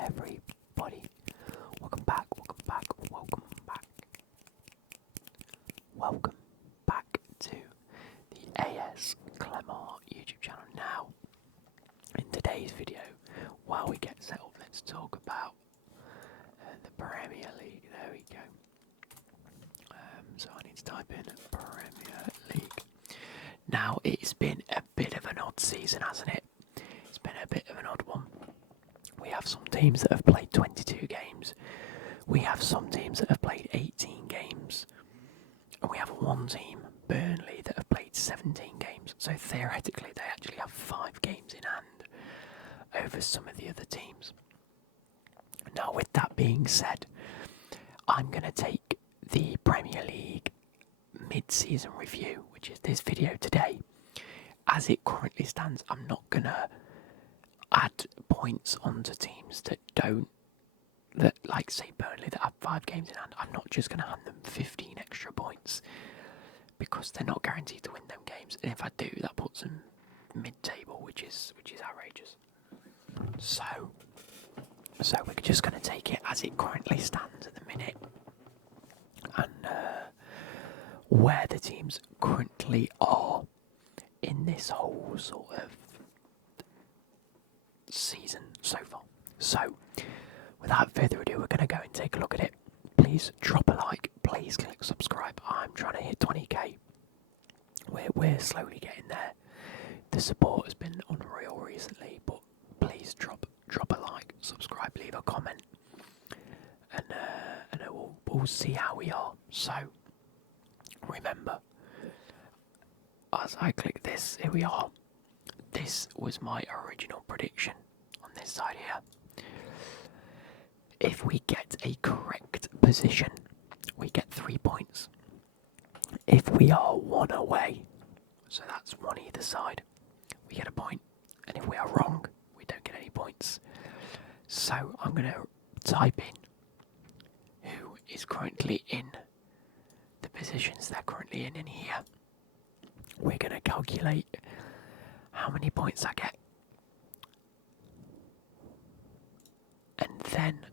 everybody. Welcome back. Welcome back to the AS Clemart YouTube channel. Now, in today's video, while we get set up, let's talk about the Premier League. There we go. So I need to type in Premier League. Now, it's been a bit of an odd season, hasn't it? It's been a bit of an odd one. We have some teams that have played 22 games. We have some teams that have played 18 games. And we have one team, Burnley, that have played 17 games. So theoretically, they actually have 5 games in hand over some of the other teams. Now, with that being said, I'm going to take the Premier League mid-season review, which is this video today. As it currently stands, I'm not going to add points onto teams that don't, that like say Burnley that have 5 games in hand. I'm not just going to hand them 15 extra points because they're not guaranteed to win them games. And if I do, that puts them mid-table, which is outrageous. So we're just going to take it as it currently stands at the minute, and where the teams currently are in this whole sort of season so far. So, without further ado, we're going to go and take a look at it. Please drop a like, please click subscribe. I'm trying to hit 20k. We're slowly getting there. The support has been unreal recently, but please drop a like, subscribe, leave a comment, and we'll see how we are. So, remember, as I click this, here we are. This was my original prediction on this side here. If we get a correct position, we get 3 points. If we are 1 away, so that's 1 either side, we get a point. And if we are wrong, we don't get any points. So I'm going to type in who is currently in the positions they're currently in here. We're going to calculate how many points I get. And then,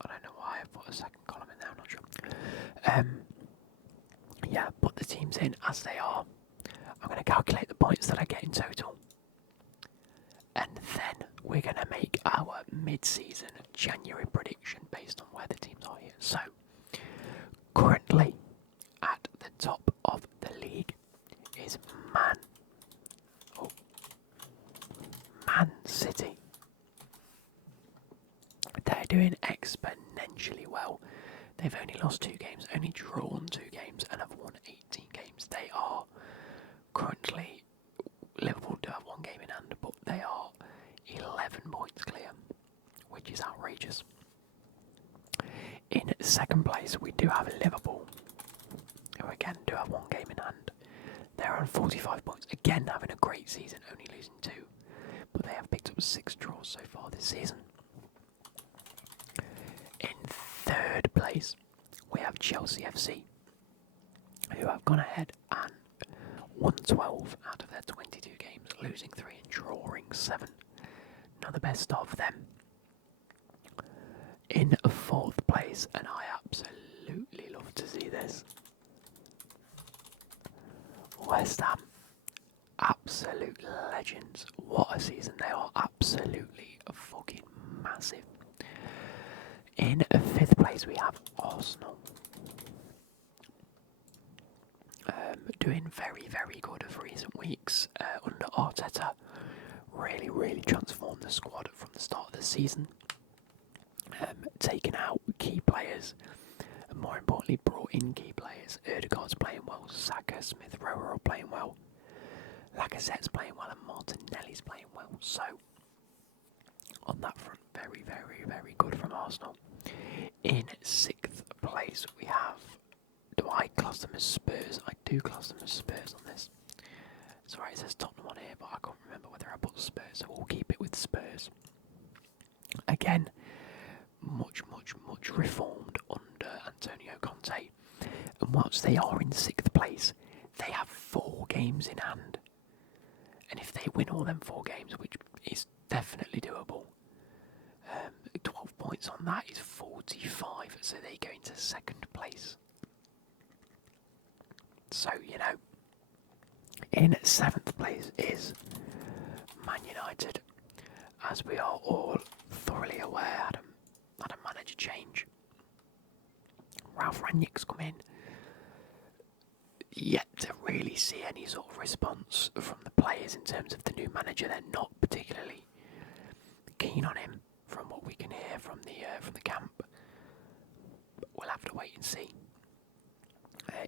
I don't know why I put a second column in there, I'm not sure. Yeah, put the teams in as they are. I'm going to calculate the points that I get in total. And then we're going to make our mid-season January prediction based on where the teams are here. So, currently at the top of the league is Man City. They're doing exponentially well. They've only lost 2 games, only drawn 2 games, and have won 18 games. They are currently, Liverpool do have 1 game in hand, but they are 11 points clear, which is outrageous. In second place, we do have Liverpool, who again do have 1 game in hand. They're on 45 points, again having a great season, only losing 2, but they have picked up 6 draws so far this season. In third place, we have Chelsea FC, who have gone ahead and won 12 out of their 22 games, losing 3 and drawing 7. Not the best of them. In fourth place, and I absolutely love to see this, West Ham. Absolute legends. What a season they are. Absolutely fucking massive. In fifth place, we have Arsenal. Doing very, very good of recent weeks under Arteta. Really transformed the squad from the start of the season. Taken out key players, and more importantly, brought in key players. Odegaard's playing well, Saka, Smith Rowe are all playing well, Lacazette's playing well, and Martinelli's playing well. So, on that front, very, very, very good from Arsenal. In sixth place, we have, do I class them as Spurs? I do class them as Spurs on this. Sorry, it says Tottenham on here, but I can't remember whether I put Spurs, so we'll keep it with Spurs. Again, much reformed under Antonio Conte. And whilst they are in sixth place, they have 4 games in hand. And if they win all them 4 games, which is definitely doable, points on that is 45, so they go into second place. So, in 7th place is Man United, as we are all thoroughly aware, had a manager change. Ralph Rangnick's come in, yet to really see any sort of response from the players in terms of the new manager. They're not particularly keen on him, from what we can hear from the camp. But we'll have to wait and see.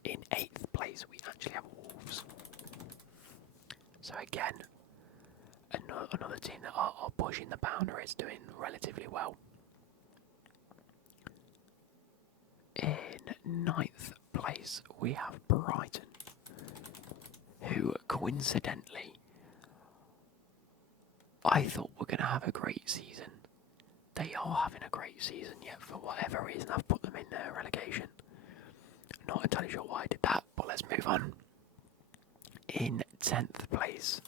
In 8th place, we actually have Wolves. So again, another team that are pushing the boundaries, doing relatively well. In 9th place, we have Brighton, who coincidentally, I thought were going to have a great season. They are having a great season, yet for whatever reason I've put them in relegation. Not entirely sure why I did that, but let's move on. In 10th place,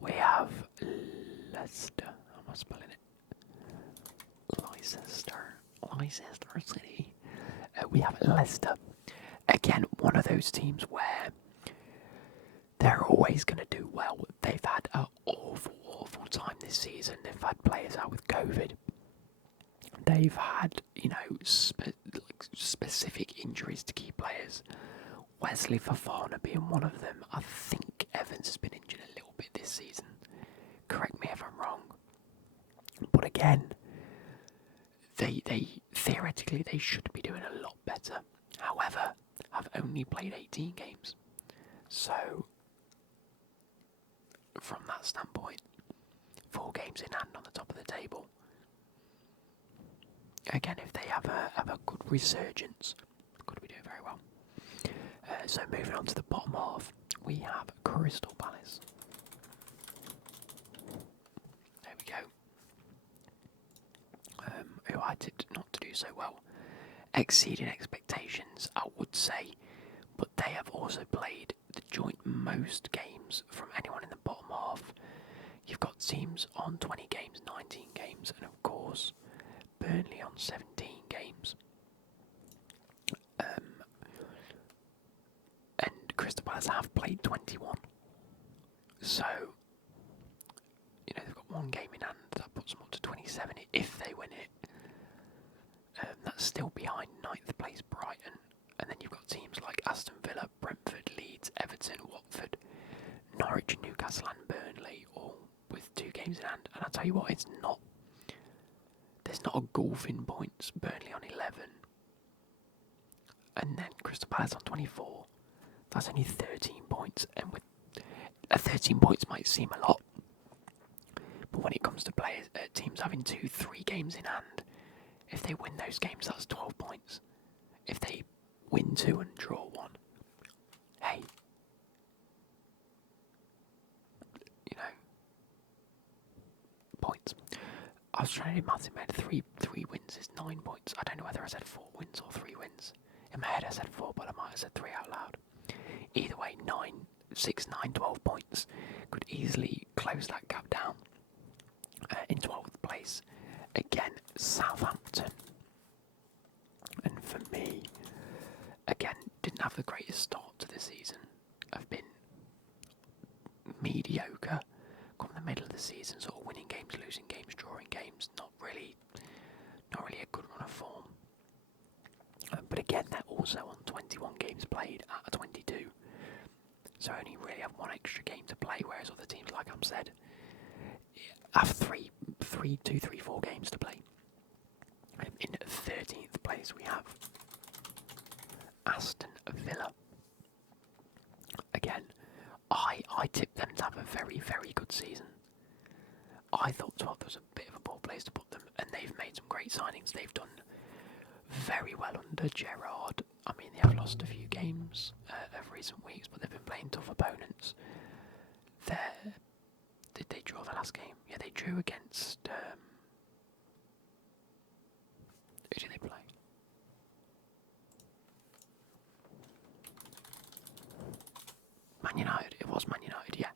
we have Leicester. How am I spelling it? Leicester City. We have Leicester. Again, one of those teams where they're always going to do well. They've had an awful time this season. They've had players out with COVID. They've had, specific injuries to key players. Wesley Fofana being one of them. I think Evans has been injured a little bit this season. Correct me if I'm wrong. But again, they theoretically they should be doing a lot better. However, I've only played 18 games. So, from that standpoint, 4 games in hand on the top of the table. Again, if they have a good resurgence, could be doing very well. So moving on to the bottom half, we have Crystal Palace. There we go. Who I tipped not to do so well. Exceeding expectations, I would say, but they have also played the joint most games from anyone in the bottom half. You've got teams on 20 games, 19 games, and of course, Burnley on 17 games. And Crystal Palace have played 21. So, they've got 1 game in hand. That puts them up to 27 if they win it. That's still behind 9th place Brighton. And then you've got teams like Aston Villa, Brentford, Leeds, Everton, Watford, Norwich, Newcastle and Burnley, all with 2 games in hand. And I'll tell you what, there's not a gulf in points. Burnley on 11. And then Crystal Palace on 24. That's only 13 points. And with 13 points might seem a lot. But when it comes to players, teams having 2-3 games in hand, if they win those games, that's 12 points. If they win 2 and draw 1, hey, points. I was trying to do maths in my head. 3 wins is 9 points. I don't know whether I said 4 wins or 3 wins. In my head I said 4, but I might have said 3 out loud. Either way, 12 points could easily close that gap down. In 12th place, again, Southampton. And for me, again, didn't have the greatest start to the season. I've been mediocre. Come the middle of the season, sort of winning games, losing games, drawing games. Not really a good run of form. But again, they're also on 21 games played out of 22. So only really have 1 extra game to play, whereas other teams, like I've said, have 4 games to play. In 13th place, we have Aston Villa. Again, I tipped them to have a very, very good season. I thought 12th was a bit of a poor place to put them, and they've made some great signings. They've done very well under Gerrard. I mean, they have lost a few games of recent weeks, but they've been playing tough opponents. Did they draw the last game? Yeah, they drew against... who did they play? Man United. It was Man United, yeah.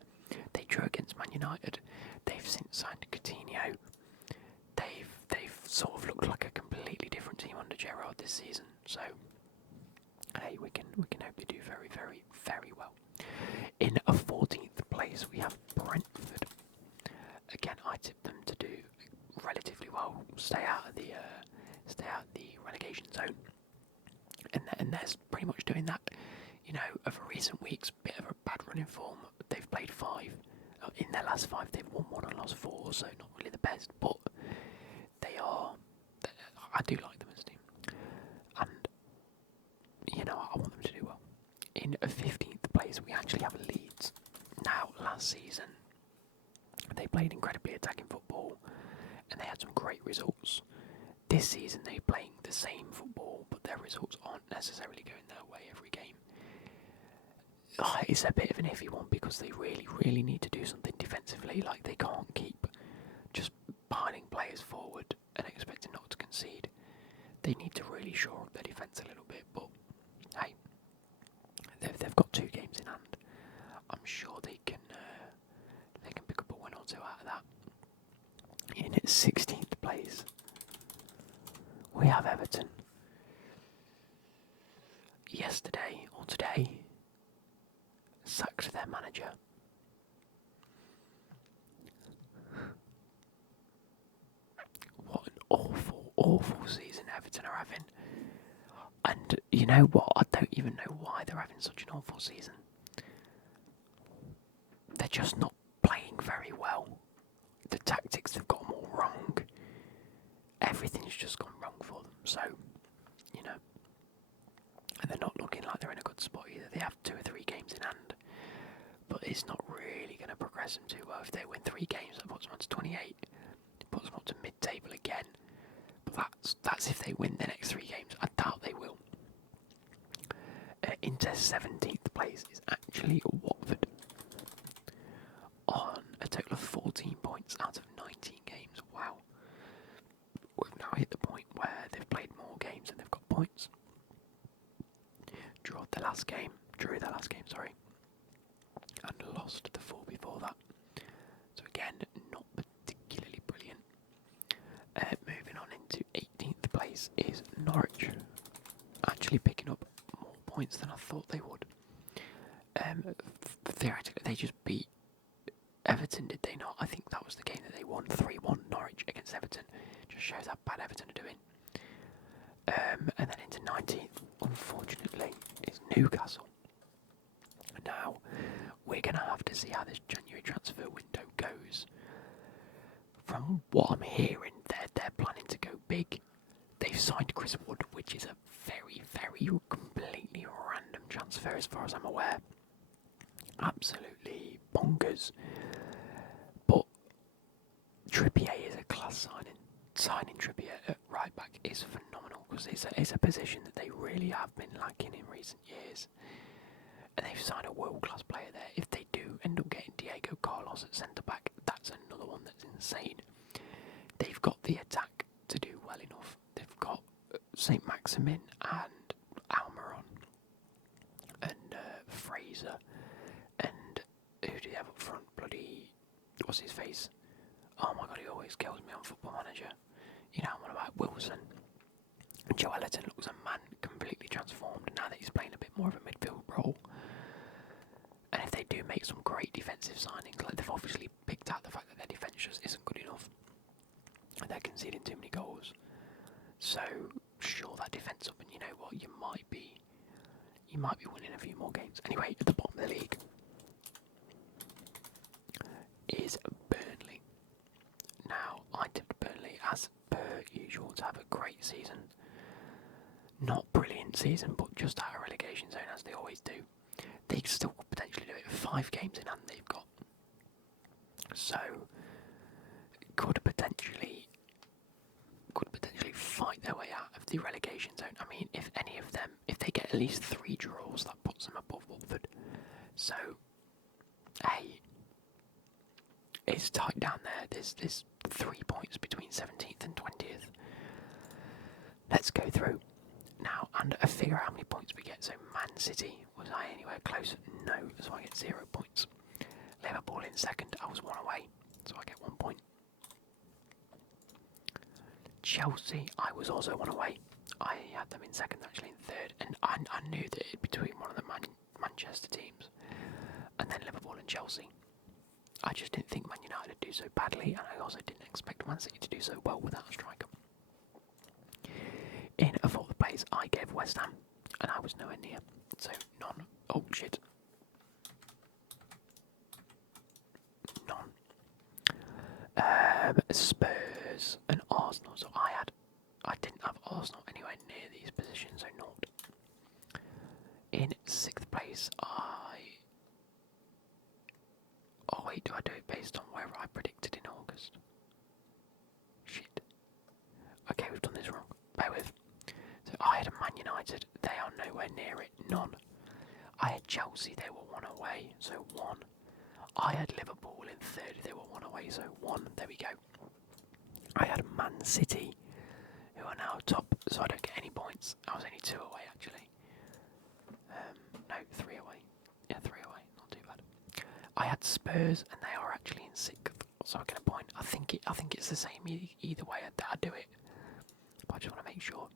They drew against Man United. They've since signed Coutinho. They've sort of looked like Gerrard this season. So, hey, we can hope they do very, very, very well. In a 14th place, we have Brentford. Again, I tipped them to do relatively well, stay out of the relegation zone, and they're pretty much doing that. You know, over recent weeks, bit of a bad run in form. They've played 5. In their last 5, they've won 1 and lost 4, so not really the best, but they are. I do like them as a team, and you know, I want them to do well. In a 15th place, we actually have Leeds. Now, last season, they played incredibly attacking football, and they had some great results. This season, they're playing the same football, but their results aren't necessarily going their way every game. It's a bit of an iffy one because they really, really need to do something defensively. Like, they can't keep just piling players forward and expecting not to concede. They need to really shore up their defence a little bit, but hey, they've got 2 games in hand. I'm sure they can pick up a win or 2 out of that. In its 16th place, we have Everton. Yesterday, or today, sacked their manager. What an awful, awful season Everton are having. And you know what? I don't even know why they're having such an awful season. They're just not playing very well. The tactics have got them all wrong. Everything's just gone wrong for them. So, you know, and they're not looking like they're in a good spot either. They have 2 or 3 games in hand, but it's not really going to progress them too well. If they win 3 games, that puts them on to 28. It puts them up to mid-table again. But that's if they win the next 3 games. I doubt they will. Into 17th place is actually Watford, on a total of 14 points out of 19 games. Wow. We've now hit the point where they've played more games than they've got points. Drew their last game, and lost the 4 before that. So again, not particularly brilliant. Moving on into 18th place is Norwich, actually picking up more points than I thought they would. Theoretically, they just beat Everton, did they not? I think that was the game that they won 3-1, Norwich against Everton. Just shows how bad Everton are doing. And then into 19th, unfortunately, is Newcastle. Now, we're going to have to see how this January transfer window goes. From what I'm hearing, they're planning to go big. They've signed Chris Wood, which is a very, very completely random transfer as far as I'm aware. Absolutely bonkers. But Trippier is a class signing. Signing Trippier at right back is phenomenal because it's a position that they really have been lacking in recent years. And they've signed a world-class player there. If they do end up getting Diego Carlos at centre-back, that's another one that's insane. They've got the attack to do well enough. They've got St. Maximin and Almiron and Fraser and who do they have up front? Bloody, what's his face? Oh my god, he always kills me on Football Manager. You know what about Wilson? Joe Ellerton looks a man completely transformed now that he's playing a bit more of a midfield role. And if they do make some great defensive signings, like they've obviously picked out the fact that their defence just isn't good enough, and they're conceding too many goals. So shore that defence up, and you know what, you might be winning a few more games. Anyway, at the bottom of the league is Burnley. Now, I tipped Burnley as per usual to have a great season. Not brilliant season, but just out of relegation zone as they always do. They still could potentially do it. 5 games in hand they've got. So could potentially fight their way out of the relegation zone. I mean, if any of them, if they get at least 3 draws, that puts them above Watford. So, hey, it's tight down there. There's 3 points between 17th and 20th. Let's go through now and figure out how many points we get. So Man City, was I anywhere close? No, so I get 0 points. Liverpool in second, I was 1 away, so I get 1 point. Chelsea, I was also 1 away. I had them in second, actually in third, and I knew that it'd be between one of the Manchester teams and then Liverpool and Chelsea. I just didn't think Man United would do so badly, and I also didn't expect Man City to do so well without a striker. In a fourth place, I gave West Ham, and I was nowhere near, so none. Oh shit. None. Spurs and Arsenal, so I didn't have Arsenal anywhere near these positions, so not. In sixth place, oh wait, do I do it based on where I predicted in August? Shit. Okay, we've done this wrong. Bear with. So I had Man United, they are nowhere near it, none. I had Chelsea, they were one away, so one. I had Liverpool in third, they were one away, so one. There we go. I had Man City, who are now top, so I don't get any points. I was only 2 away, actually. No, 3 away. Yeah, 3 away, not too bad. I had Spurs, and they are actually in 6th, so I get a point. I think it's the same either way that I do it, but I just want to make sure.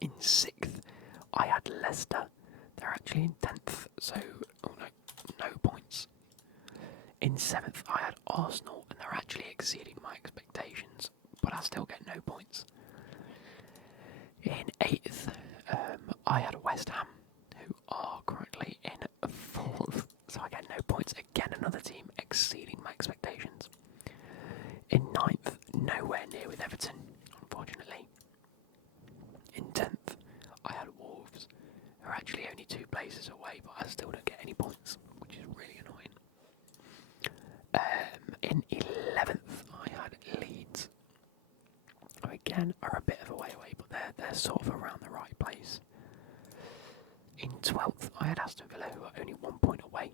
In 6th, I had Leicester. They're actually in 10th, so no points. In 7th, I had Arsenal, and they're actually exceeding my expectations, but I still get no points. In 8th, I had West Ham, who are currently in 4th, so I get no points. Again, another team exceeding my expectations. In 9th, nowhere near with Everton, unfortunately. In 10th, I had Wolves, who are actually only 2 places away, but I still don't get any points, which is really annoying. In 11th, I had Leeds, who again are a bit of a way away, but they're sort of around the right place. In 12th, I had Aston Villa, who are only 1 point away,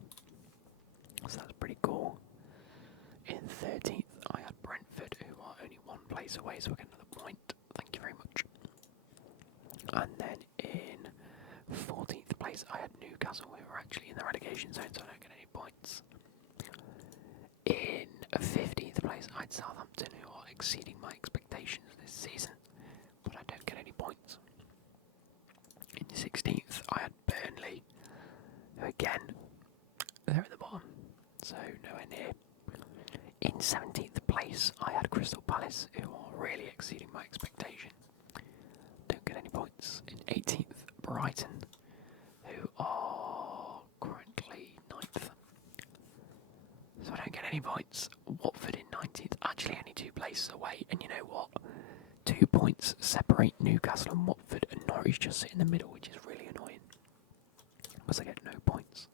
so that's pretty cool. In 13th, I had Brentford, who are only 1 place away, so I get another point. Thank you very much. And then in 14th place, I had Newcastle, who are actually in the relegation zone, so I don't get any points. In 15th place, I had Southampton, who are exceeding my expectations this season, but I don't get any points. In 16th, I had Burnley, who again, they're at the bottom, so nowhere near. In 17th place, I had Crystal Palace, who are really exceeding my expectation. Don't get any points. In 18th, Brighton, who are currently 9th. So I don't get any points. Watford in 19th, actually only 2 places away. And you know what? 2 points separate Newcastle and Watford, and Norwich just sit in the middle, which is really annoying. Because I get no points.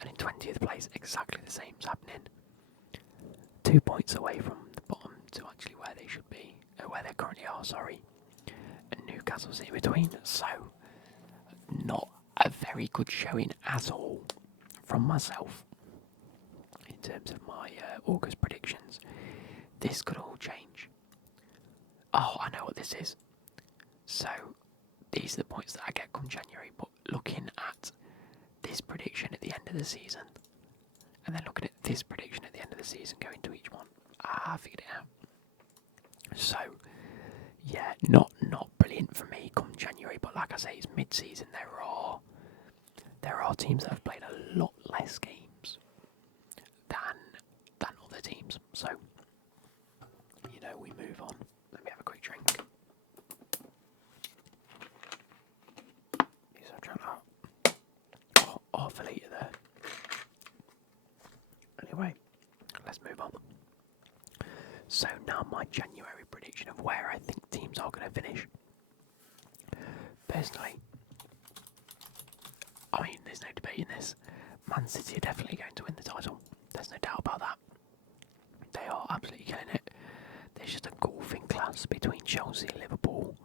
And in 20th place, exactly the same is happening. 2 points away from the bottom to actually where they should be. Where they currently are, sorry. And Newcastle's in between, so not a very good showing at all from myself in terms of my August predictions. This could all change. Oh, I know what this is. So these are the points that I get come January, but looking at this prediction at the end of the season, and then looking at this prediction at the end of the season, going to each one, I figured it out. So yeah, not brilliant for me come January, but like I say, it's mid-season. There are teams that have played a lot less games than other teams. So we move on. Let me have a quick drink. These are trying to half a litre there. Anyway, let's move on. So now my January prediction of where I think teams are going to finish. Personally, I mean, there's no debating this. Man City are definitely going to win the title. There's no doubt about that. They are absolutely killing it. There's just a golfing class between Chelsea, Liverpool,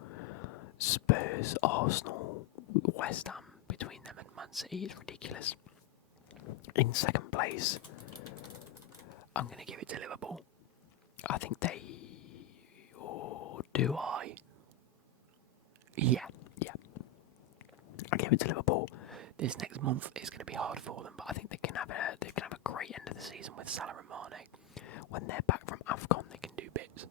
Spurs, Arsenal, West Ham, between them and Man City. It's ridiculous. In second place, I'm going to give it to Liverpool. I think they... Or do I? Yeah. I give it to Liverpool. This next month is going to be hard for them, but I think they can have a great end of the season with Salah and Mane. When they're back from AFCON, they can do bits.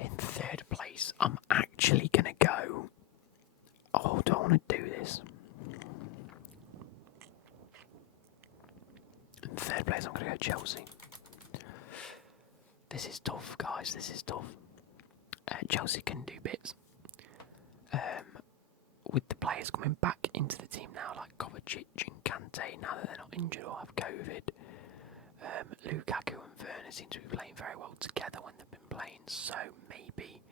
In third place, I'm actually going to go... Oh, do I want to do this? In third place, I'm going to go Chelsea. This is tough, guys. This is tough. Chelsea can do bits. With the players coming back into the team now, like Kovacic and Kante, now that they're not injured or have COVID. Lukaku and Werner seem to be playing very well together when they've been playing, so maybe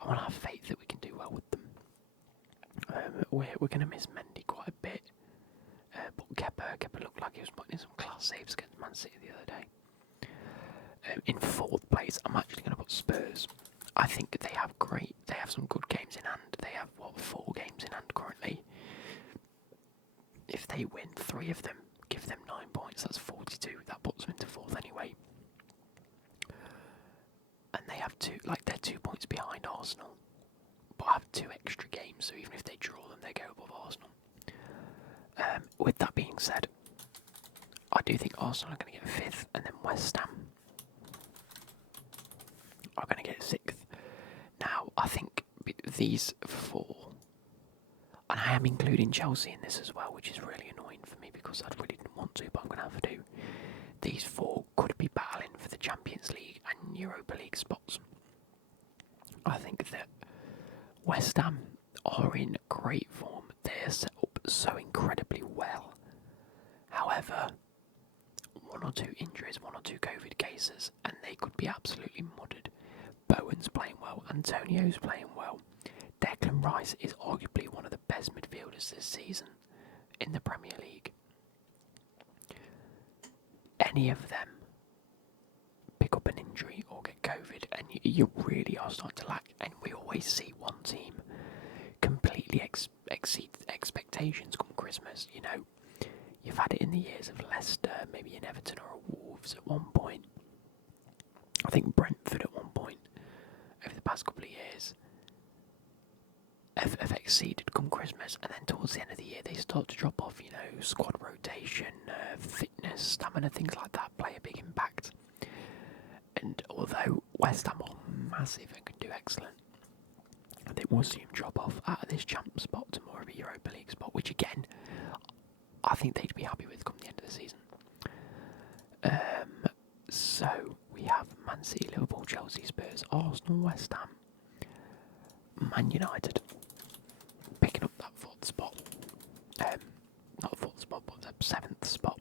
I want to have faith that we can do well with them. We're going to miss Mendy quite a bit, but Kepa looked like he was putting in some class saves against Man City the other day. In fourth place, I'm actually going to put Spurs. I think they have some good games in hand. They have, 4 games in hand currently. If they win 3 of them, give them 9 points, that's 42. That puts them into 4th anyway. And they have they're 2 points behind Arsenal, but have 2 extra games, so even if they draw them, they go above Arsenal. With that being said, I do think Arsenal are going to get 5th, and then West Ham are going to get 6th. Now, I think these 4, and I am including Chelsea in this as well, which is really annoying for me because I really didn't want to, but I'm going to have to. These 4 could be battling for the Champions League and Europa League spots. I think that West Ham are in great form. They're set up so incredibly well. However, 1 or 2 injuries, 1 or 2 COVID cases, and they could be absolutely mudded. Bowen's playing well, Antonio's playing well. Declan Rice is arguably one of the best midfielders this season in the Premier League. Any of them pick up an injury or get COVID and you really are starting to lack, and we always see one team completely exceed expectations come Christmas. You know, you've had it in the years of Leicester, maybe in Everton or Wolves at one point. I think Brentford at one point over the past couple of years have exceeded come Christmas, and then towards the end of the year they start to drop off. You know, squad rotation, fitness, stamina, things like that play a big impact. And although West Ham are massive and can do excellent, I think we'll see him drop off out of this champ spot to more of a Europa League spot, which again, I think they'd be happy with come the end of the season. So we have Man City, Liverpool, Chelsea, Spurs, Arsenal, West Ham, Man United picking up that 4th spot. Not 4th spot, but the 7th spot.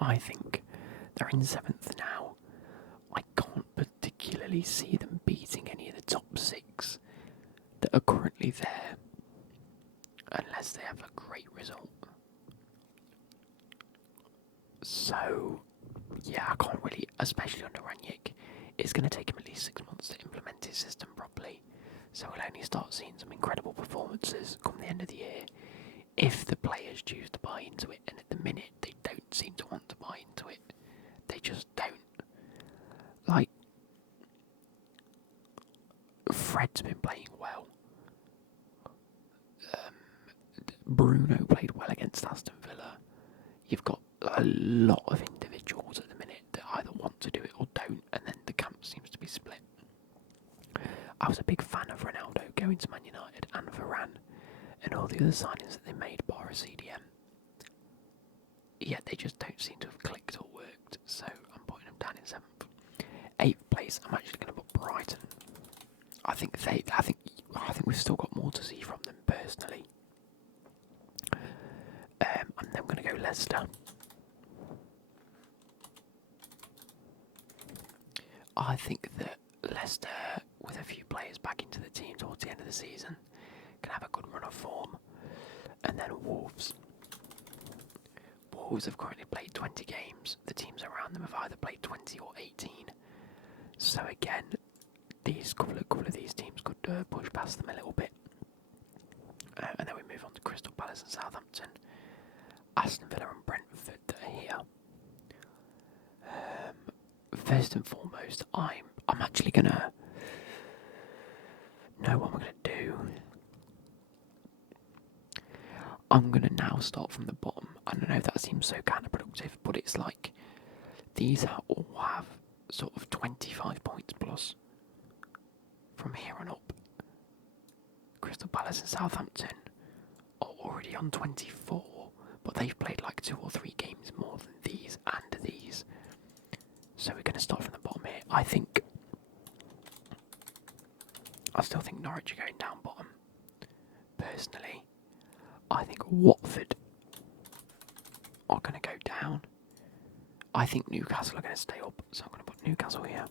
I think they're in 7th now. I can't particularly see them beating any of the top 6 that are currently there, unless they have a great result. So, yeah, I can't really, especially under Ranić, it's going to take him at least 6 months to implement his system properly. So we'll only start seeing some incredible performances come the end of the year if the players choose to buy into it. And at the minute, they don't seem to want to buy into it. They just don't. Like, Fred's been playing well. Bruno played well against Aston Villa. You've got a lot of individuals at the minute that either want to do it or don't, and then the camp seems to be split. I was a big fan of Ronaldo going to Man United and Varane and all the other signings that they made bar CDM. Yet they just don't seem to have clicked or worked, so I'm putting them down in 7th. 8th place, I'm actually going to put Brighton. I think we've still got more to see from them personally. And then I'm going to go Leicester. I think that Leicester, with a few players back into the team towards the end of the season, can have a good run of form. And then Wolves. Wolves have currently played 20 games. The teams around them have either played 20 or 18. So again, these couple of these teams could push past them a little bit. And then we move on to Crystal Palace and Southampton, Aston Villa and Brentford that are here. First and foremost, I'm actually gonna know what I'm gonna do. I'm gonna now start from the bottom. I don't know if that seems so counterproductive, but it's like these all have sort of 25 points plus from here on up, Crystal Palace and Southampton are already on 24, but they've played like 2 or 3 games more than these and these. So we're going to start from the bottom here. I still think Norwich are going down bottom. Personally, I think Watford are going to go down. I think Newcastle are going to stay up, so I'm going to put Newcastle here.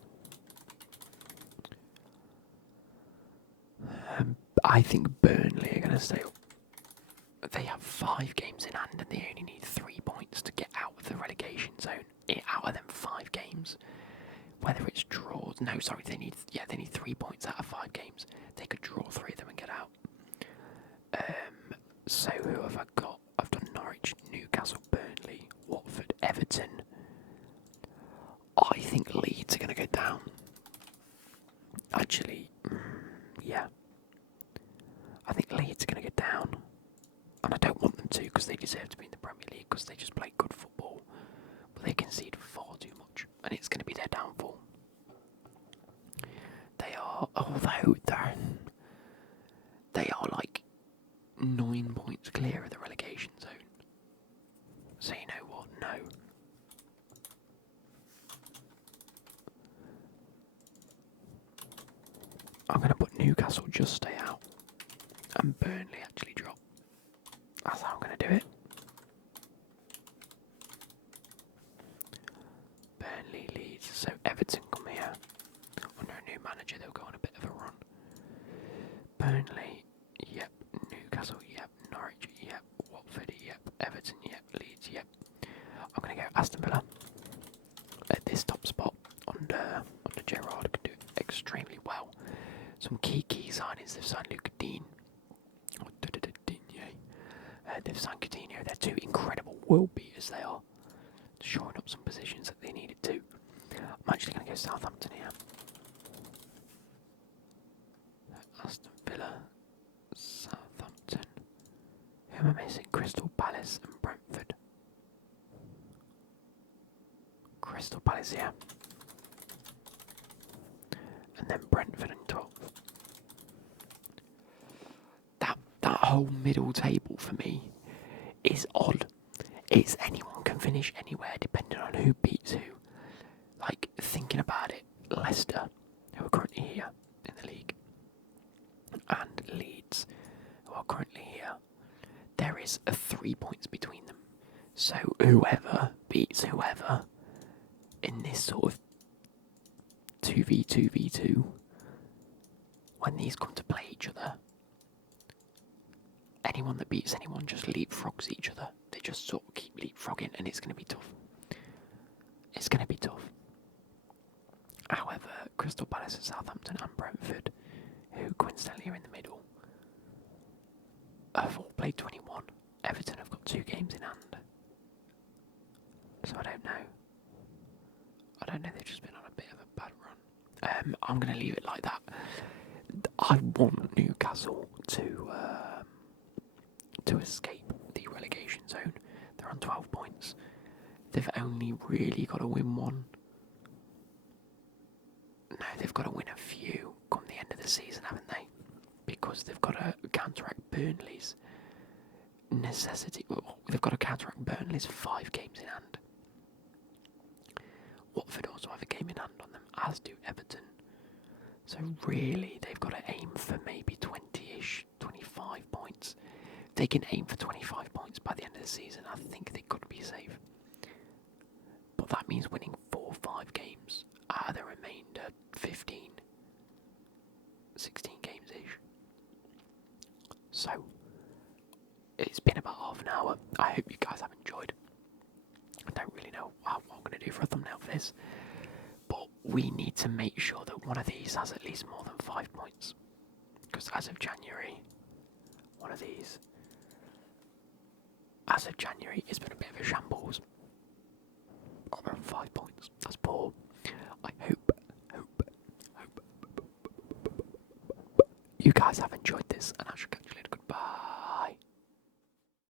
I think Burnley are going to stay up. They have 5 games in hand and they only need 3 points to get out of the relegation zone. Out of them 5 games. Whether it's draws, they need 3 points out of 5 games. They could draw 3 of them and get out. So who have I got? I've done Norwich, Newcastle, Burnley, Watford, Everton. I think Leeds are going to go down. Actually, yeah. I think Leeds are going to go down. And I don't want them to because they deserve to be in the Premier League because they just play good football. But they concede far too much and it's going to be their downfall. They are, although they are like 9 points clear of the relegation zone. So you know what? No. I'm going to put Newcastle just stay out and Burnley actually drop. That's how I'm going to do it. Burnley leads, so Everton come here. Under a new manager, they'll go on a bit of a run. Burnley, yep. Newcastle, yep. Norwich, yep. Watford, yep. Everton, yep. Leeds, yep. I'm going to go Aston Villa at this top spot under Gerrard. Can do it extremely well. Some key signings. They've signed Luca Dean. They've signed Coutinho. They're 2 incredible world beaters. They are shoring up some positions that they needed to. I'm actually going to go Southampton here. Aston Villa, Southampton. Who am I missing? Crystal Palace and Brentford. Crystal Palace here. And then Brentford in 12th. That whole middle table for me is odd. It's anyone can finish anywhere depending on who beats who. Like, thinking about it, Leicester, who are currently here in the league, and Leeds, who are currently here, there is 3 points between them. So whoever beats whoever in this sort of 2v2v2, when these come to play each other, anyone that beats anyone just leapfrogs each other. They just sort of keep leapfrogging and it's going to be tough. It's going to be tough. However, Crystal Palace and Southampton and Brentford, who coincidentally are in the middle, have all played 21. Everton have got 2 games in hand. So I don't know. They've just been on a bit of a bad run. I'm going to leave it like that. I want Newcastle to escape the relegation zone. They're on 12 points. They've only really got to win one. No, they've got to win a few come the end of the season, haven't they? Because they've got to counteract Burnley's necessity. Well, they've got to counteract Burnley's 5 games in hand. Watford also have a game in hand on them, as do Everton. So really, they've got to aim for maybe 20-ish, 25 points. They can aim for 25 points by the end of the season. I think they could be safe. But that means winning 4 or 5 games out of the remainder 15, 16 games-ish. So, it's been about half an hour. I hope you guys have enjoyed. I don't really know what I'm going to do for a thumbnail for this. But we need to make sure that one of these has at least more than 5 points. Because as of January, one of these, as of January, it's been a bit of a shambles. Around 5 points. That's poor. I hope you guys have enjoyed this, and I shall catch